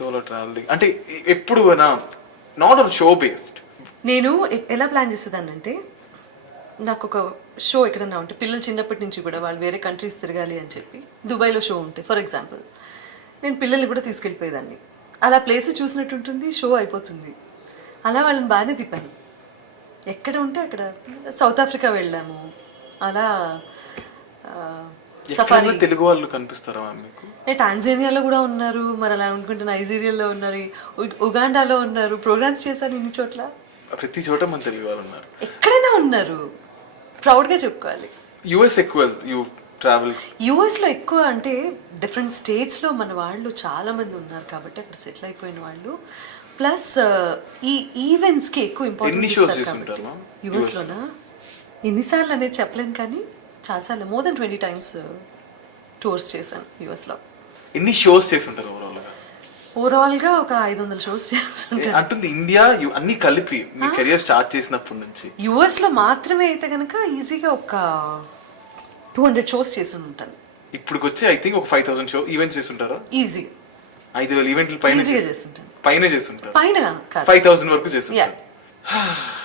Solo travelling అంటే ఎప్పుడు నా నాట్ ఆన్ షో బేస్డ్ నేను ఎలా ప్లాన్ చేసేదానంటే నాకు ఒక షో ఎక్కడన్నా ఉంటే పిల్లలు చిన్నప్పటి నుంచి కూడా వాళ్ళు వేరే కంట్రీస్ తిరగాలి అని చెప్పి దుబాయ్లో షో ఉంటే ఫర్ ఎగ్జాంపుల్ నేను పిల్లల్ని కూడా తీసుకెళ్ళిపోయేదాన్ని. అలా ప్లేస్ చూసినట్టు ఉంటుంది షో అయిపోతుంది. అలా వాళ్ళని బాగానే తిప్పాను. ఎక్కడ ఉంటే అక్కడ సౌత్ ఆఫ్రికా వెళ్ళాము. అలా సఫారీ తెలుగు వాళ్ళు కనిపిస్తారా మీకు? ఏ టాంజానియాలో కూడా ఉన్నారు. మరి అలా అనుకుంటే నైజీరియాలో ఉన్నారు. ఉగాండాలో ఉన్నారు. ప్రోగ్రామ్స్ చేశారు ఇన్ని చోట్ల? ప్రతి చోట మన తెలుగు వాళ్ళు ఉన్నారు. ఎక్కడైనా ఉన్నారు. ప్రౌడ్గా చెప్పుకోవాలి. యుఎస్ ఎక్కువ యూ ట్రావెల్ యూఎస్లో ఎక్కువ అంటే డిఫరెంట్ స్టేట్స్లో మన వాళ్ళు చాలా మంది ఉన్నారు కాబట్టి అక్కడ సెటిల్ అయిపోయిన వాళ్ళు. ప్లస్ ఈ ఈవెంట్స్కి ఎక్కువ ఎన్ని ఇంపార్టెన్స్? యూఎస్లోనా ఎన్నిసార్లు అనేది చెప్పలేను కానీ చాలాసార్లు more than twenty times tours చేశాను యూఎస్లో ఎన్ని షోస్ చేసి ఉంటారు ఓవరాల్గా ఓవరాల్గా ఒక ఐదు వందల షోస్ చేస్తుంటాను అంటుంది ఇండియా అన్ని కలిపి మీ కెరియర్ స్టార్ట్ చేసినప్పటి నుంచి. యుఎస్లో మాత్రమే అయితే కనుక ఈజీగా ఒక టూ హండ్రెడ్ షోస్ చేసి ఉంటాను ఇప్పుడు వచ్చి ఐ థింక్ ఒక ఫైవ్ థౌసండ్ షో ఈవెంట్స్ చేస్తుంటారా? ఈజీగా ఐదు వేల ఈవెంట్లు పైన పైన చేస్తుంటారు? పైన ఫైవ్ థౌసండ్ వరకు చేస్తుంటారు.